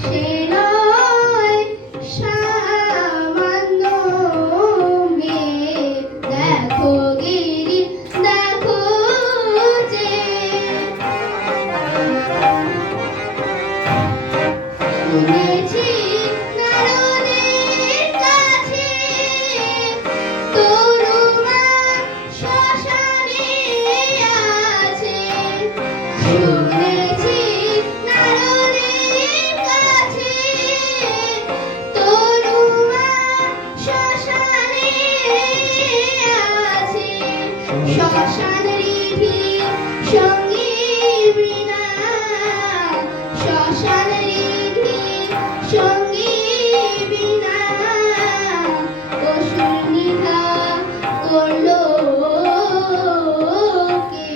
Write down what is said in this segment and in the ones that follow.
সে নয় সামান্য মেয়ে, দেখো গিরি দেখো যে শুনেছি নারদের কাছে তরুমা শ্মশানে আছে। শুনেছি নারদের কাছে তরুমা শ্মশানে আছে। শ্মশান রিধি সঙ্গী বৃণা, শ্মশান রিধি সঙ্গী বৃণা, অসুর নিধা করলো কে?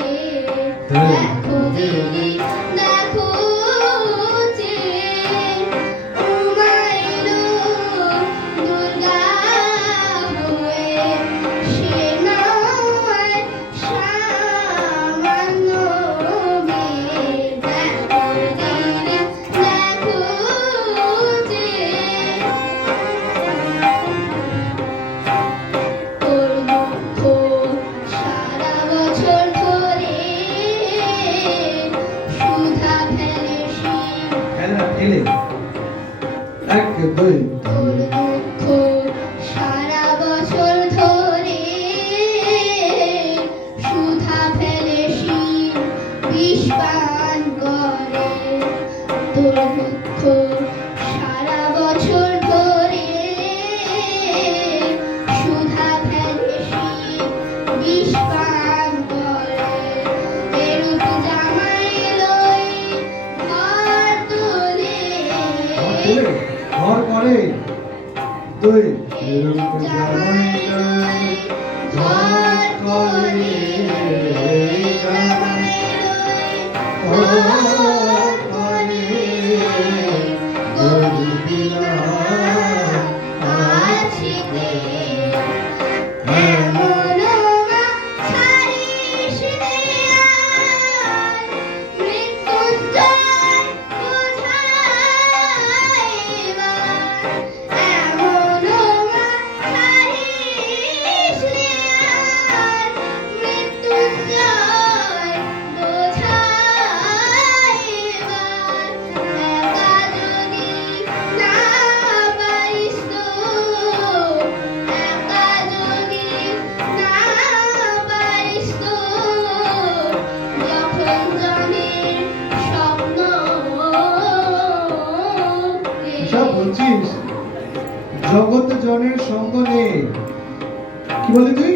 দেখো গিরি দেখো যে উমা এলো দুর্গা হয়ে, সে নয় সামান্য মেয়ে, দেখো গিরি দেখো যে তোর দুঃখ সারা বছর ধরে সুধা ফেলে শিব। এক দুই তোর দুঃখ সারা বছর ধরে সুধা ফেলে শিব বিষ পান করে। তোর দুঃখ সারা বছর ধরে সুধা ফেলে শিব বিষ পান করে। এরূপ জামাই লই ঘর তোলে, ঘর করে দুই এরূপ জামাই লই ঘর তোলে, জামাই লই ঘর তোলে, গরিবি না আছে কে? এমন মা ছাড়িস নে আর, মৃত্যুঞ্জয় বোঝাইবার। এমন মা ছাড়িস নে আর, মৃত্যুঞ্জয় বোঝাইবার। একা যদি না পারিস তো, একা যদি না পারিস তো, যখন জনের স্বপ্ন সব বলছিস জগৎ জনের সঙ্গ নেই। কি বলে তুই?